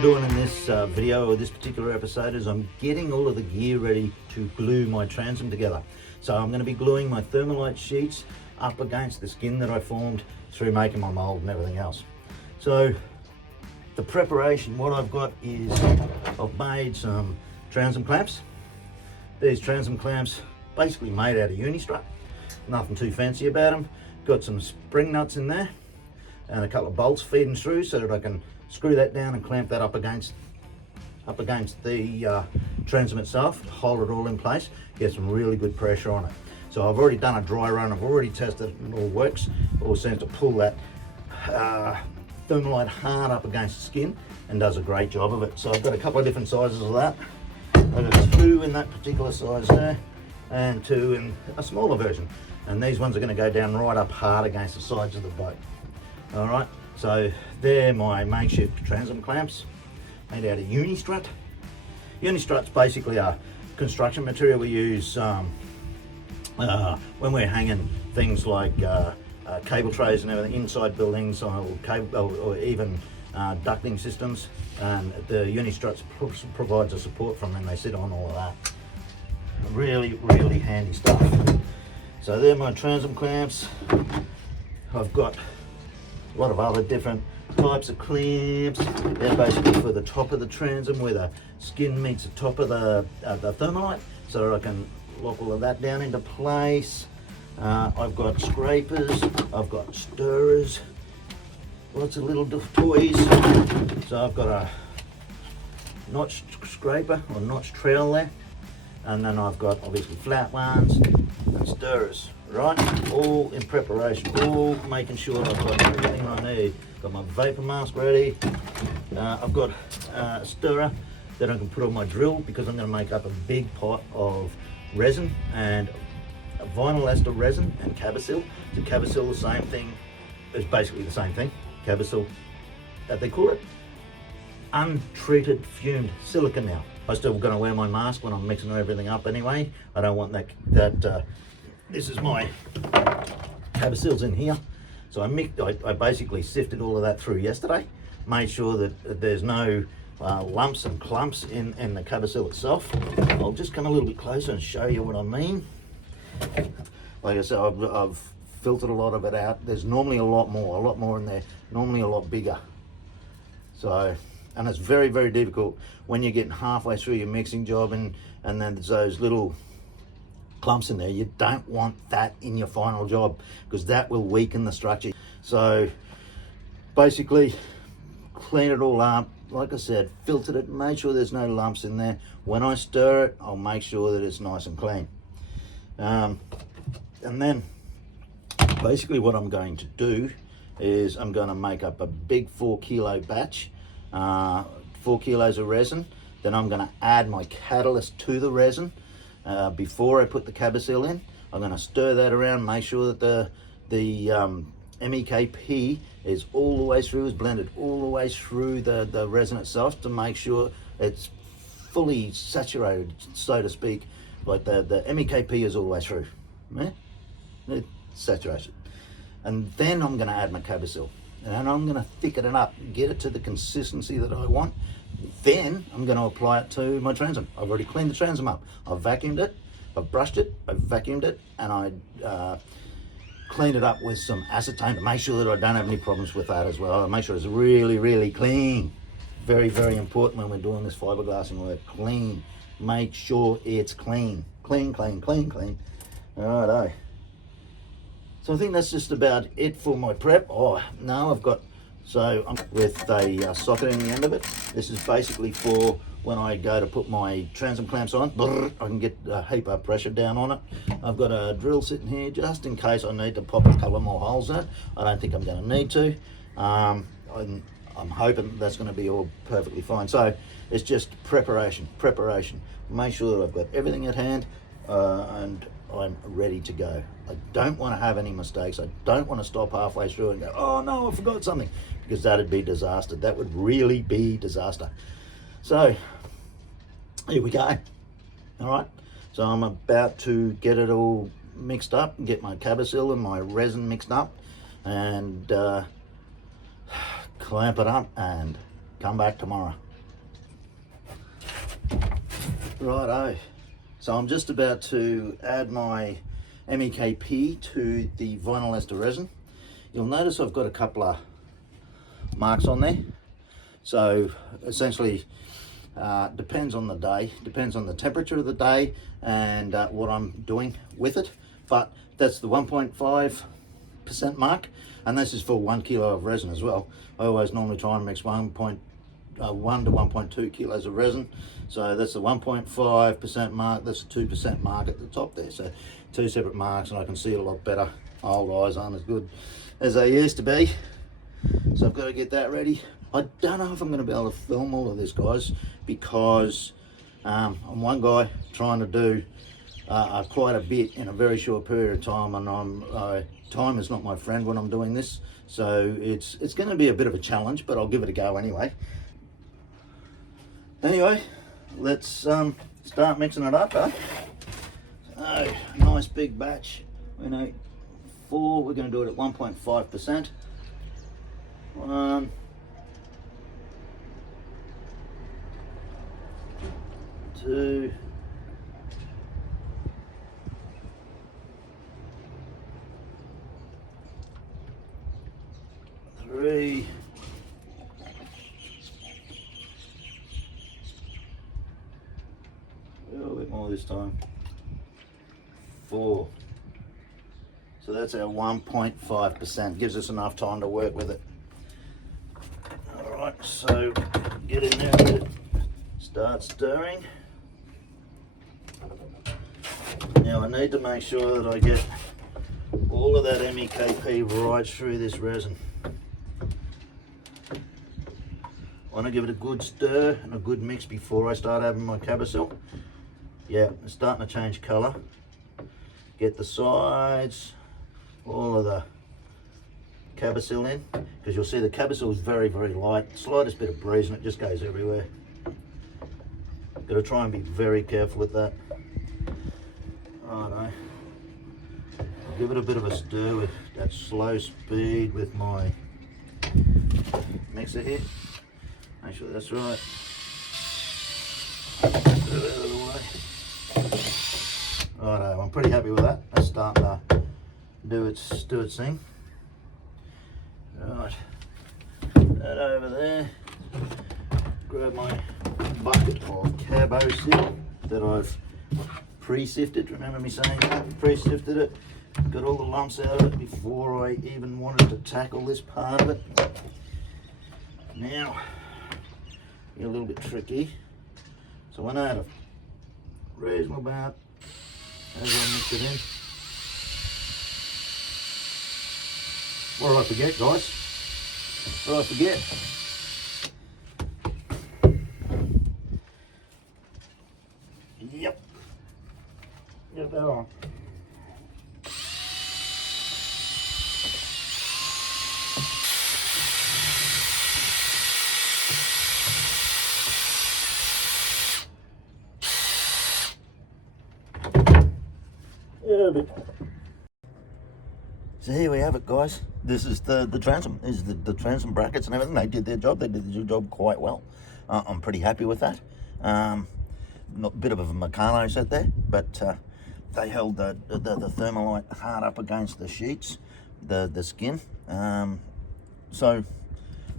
I'm doing in this video or this particular episode is I'm getting all of the gear ready to glue my transom together. So I'm going to be gluing my thermolite sheets up against the skin that I formed through making my mould and everything else. So the preparation, what I've got is I've made some transom clamps. These transom clamps basically made out of Unistrut, nothing too fancy about them. Got some spring nuts in there and a couple of bolts feeding through so that I can screw that down and clamp that up against the transom itself, hold it all in place, get some really good pressure on it. So I've already done a dry run, I've already tested it and it all works. All seems to pull that thermolite hard up against the skin and does a great job of it. So I've got a couple of different sizes of that. I've got 2 in that particular size there and 2 in a smaller version. And these ones are going to go down right up hard against the sides of the boat. All right, so they're my makeshift transom clamps made out of Unistrut. Unistrut's basically a construction material we use when we're hanging things like cable trays and everything inside buildings or even ducting systems. And the Unistrut provides a support from them. They sit on all of that. Really, really handy stuff. So they're my transom clamps. I've got a lot of other different types of clamps. They're basically for the top of the transom where the skin meets the top of the thermolite, so that I can lock all of that down into place. I've got scrapers, I've got stirrers, lots of little toys. So I've got a notch scraper or notch trowel there, and then I've got obviously flat ones and stirrers, right? All in preparation, all making sure I've got everything I need. Got my vapor mask ready. I've got a stirrer that I can put on my drill because I'm going to make up a big pot of resin and a vinyl ester resin and Cab-O-Sil. So Cab-O-Sil, the same thing, is basically the same thing. Cab-O-Sil, they call it untreated fumed silica now. I'm still going to wear my mask when I'm mixing everything up anyway. I don't want that this is my Cab-O-Sil's in here. So I basically sifted all of that through yesterday, made sure that there's no lumps and clumps in the Cab-O-Sil itself. I'll just come a little bit closer and show you what I mean. Like I said, I've filtered a lot of it out. There's normally a lot more in there, normally a lot bigger. So, and it's very, very difficult when you're getting halfway through your mixing job and then there's those little clumps in there. You don't want that in your final job because that will weaken the structure. So basically clean it all up, like I said, filtered it, made sure there's no lumps in there. When I stir it, I'll make sure that it's nice and clean. And then basically what I'm going to do is I'm going to make up a big 4-kilo batch, 4 kilos of resin. Then I'm going to add my catalyst to the resin. Before I put the Cab-O-Sil in, I'm going to stir that around, make sure that the MEKP is all the way through, is blended all the way through the resin itself to make sure it's fully saturated, so to speak. Like the MEKP is all the way through, yeah? It's saturation. And then I'm going to add my Cab-O-Sil, and I'm going to thicken it up, get it to the consistency that I want. Then I'm going to apply it to my transom. I've already cleaned the transom up. I've vacuumed it, I've brushed it, I've vacuumed it, and I cleaned it up with some acetone to make sure that I don't have any problems with that as well. I make sure it's really, really clean. Very, very important when we're doing this fiberglassing work. Clean. Make sure it's clean. Clean, clean, clean, clean. Alrighto. So I think that's just about it for my prep. Oh, no, I've got, so I'm with a socket in the end of it. This is basically for when I go to put my transom clamps on, I can get a heap of pressure down on it. I've got a drill sitting here just in case I need to pop a couple more holes in it. I don't think I'm going to need to. I'm hoping that's going to be all perfectly fine. So it's just preparation. Make sure that I've got everything at hand and I'm ready to go. I don't want to have any mistakes. I don't want to stop halfway through and go, oh no, I forgot something, because that'd be disaster. That would really be disaster. So here we go. All right, so I'm about to get it all mixed up and get my Cab-O-Sil and my resin mixed up and clamp it up and come back tomorrow. Righto, so I'm just about to add my MEKP to the vinyl ester resin. You'll notice I've got a couple of marks on there. So essentially, depends on the day, depends on the temperature of the day and what I'm doing with it. But that's the 1.5% mark, and this is for 1 kilo of resin as well. I always normally try and mix 1 to 1.2 kilos of resin. So that's the 1.5% mark, that's the 2% mark at the top there. So 2 separate marks, and I can see it a lot better. Old eyes aren't as good as they used to be. So I've got to get that ready. I don't know if I'm going to be able to film all of this, guys, because I'm one guy trying to do quite a bit in a very short period of time, and time is not my friend when I'm doing this. So it's going to be a bit of a challenge, but I'll give it a go anyway. Anyway, let's start mixing it up, eh? So, nice big batch. We know 4, we're going to do it at 1.5%. 1, 2, 3, 4, a little bit more this time, 4. So that's our 1.5%, gives us enough time to work with it. All right, so get in there with it, start stirring. Now I need to make sure that I get all of that MEKP right through this resin. I want to give it a good stir and a good mix before I start having my Cab-O-Sil. Yeah, it's starting to change colour. Get the sides, all of the Cab-O-Sil in, because you'll see the Cab-O-Sil is very, very light. Slightest bit of breeze and it just goes everywhere. Got to try and be very careful with that. Righto. Give it a bit of a stir with that slow speed with my mixer here. Make sure that's right. Get it out of the way. Righto, I'm pretty happy with that. That's starting to do its thing. Right, that over there. Grab my bucket of Cab-O-Sil that I've pre-sifted. Remember me saying that? Pre-sifted it. Got all the lumps out of it before I even wanted to tackle this part of it. Now, a little bit tricky. So I know how to reasonable amount as I mix it in. What did I forget, guys? What did I forget? Yep. Get that on. So here we have it, guys. This is the transom. This is the transom brackets and everything. They did their job. They did their job quite well. I'm pretty happy with that. Not a bit of a Meccano set there, but they held the thermolite hard up against the sheets, the skin. So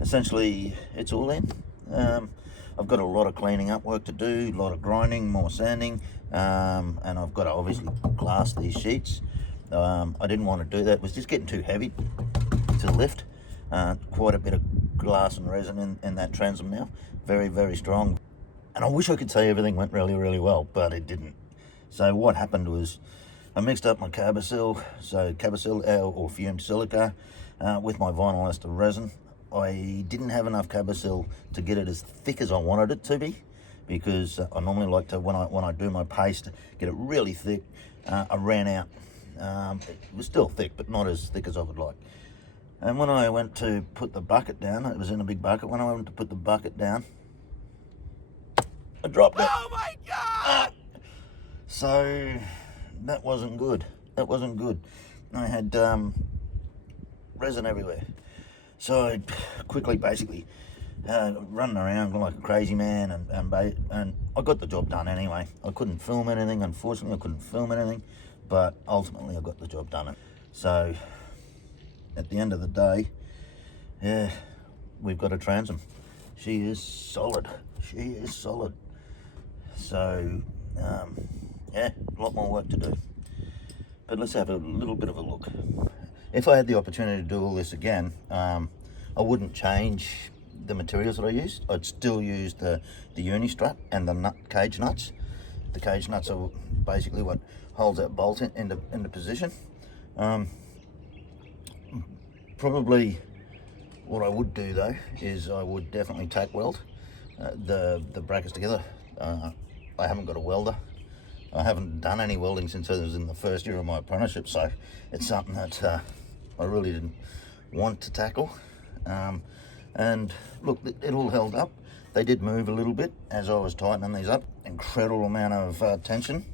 essentially, it's all in. I've got a lot of cleaning up work to do, a lot of grinding, more sanding, and I've got to obviously glass these sheets. I didn't want to do that. It was just getting too heavy to lift. Quite a bit of glass and resin in that transom now. Very, very strong. And I wish I could say everything went really, really well, but it didn't. So what happened was I mixed up my Cab-O-Sil, so Cab-O-Sil or fumedsilica with my vinyl ester resin. I didn't have enough Cab-O-Sil to get it as thick as I wanted it to be, because I normally like to, when I do my paste, get it really thick. I ran out. It was still thick, but not as thick as I would like. And when I went to put the bucket down, it was in a big bucket. When I went to put the bucket down, I dropped it. Oh my God! So that wasn't good. That wasn't good. I had resin everywhere. So I quickly basically running around like a crazy man, and I got the job done anyway. I couldn't film anything, unfortunately. I couldn't film anything, but ultimately I got the job done. So at the end of the day, yeah, we've got a transom. She is solid. She is solid. So yeah, a lot more work to do. But let's have a little bit of a look. If I had the opportunity to do all this again, I wouldn't change the materials that I used. I'd still use the Unistrut and the cage nuts. The cage nuts are basically what holds that bolt into position. Probably what I would do though is I would definitely tack weld the brackets together. I haven't got a welder. I haven't done any welding since I was in the first year of my apprenticeship, so it's something that I really didn't want to tackle. And look, it all held up. They did move a little bit as I was tightening these up. Incredible amount of tension,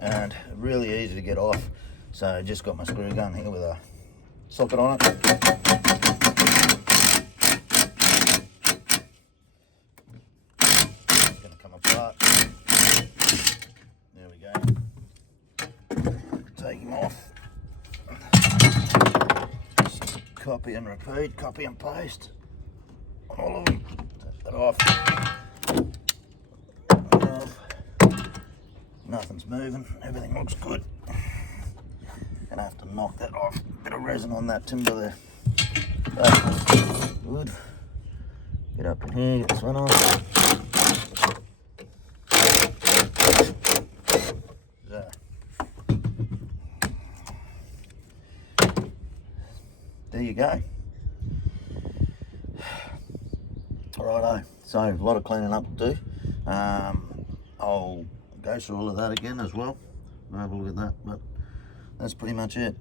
and really easy to get off. So I just got my screw gun here with a socket on it. It's going to come apart. There we go. Take him off. Just copy and repeat, copy and paste on all of them. Take that off. Nothing's moving, everything looks good. Gonna have to knock that off. Bit of resin on that timber there. That's good. Get up in here, get this one on. So, there you go. Righto, so a lot of cleaning up to do. I'll go through all of that again as well. We'll have a look at that, but that's pretty much it.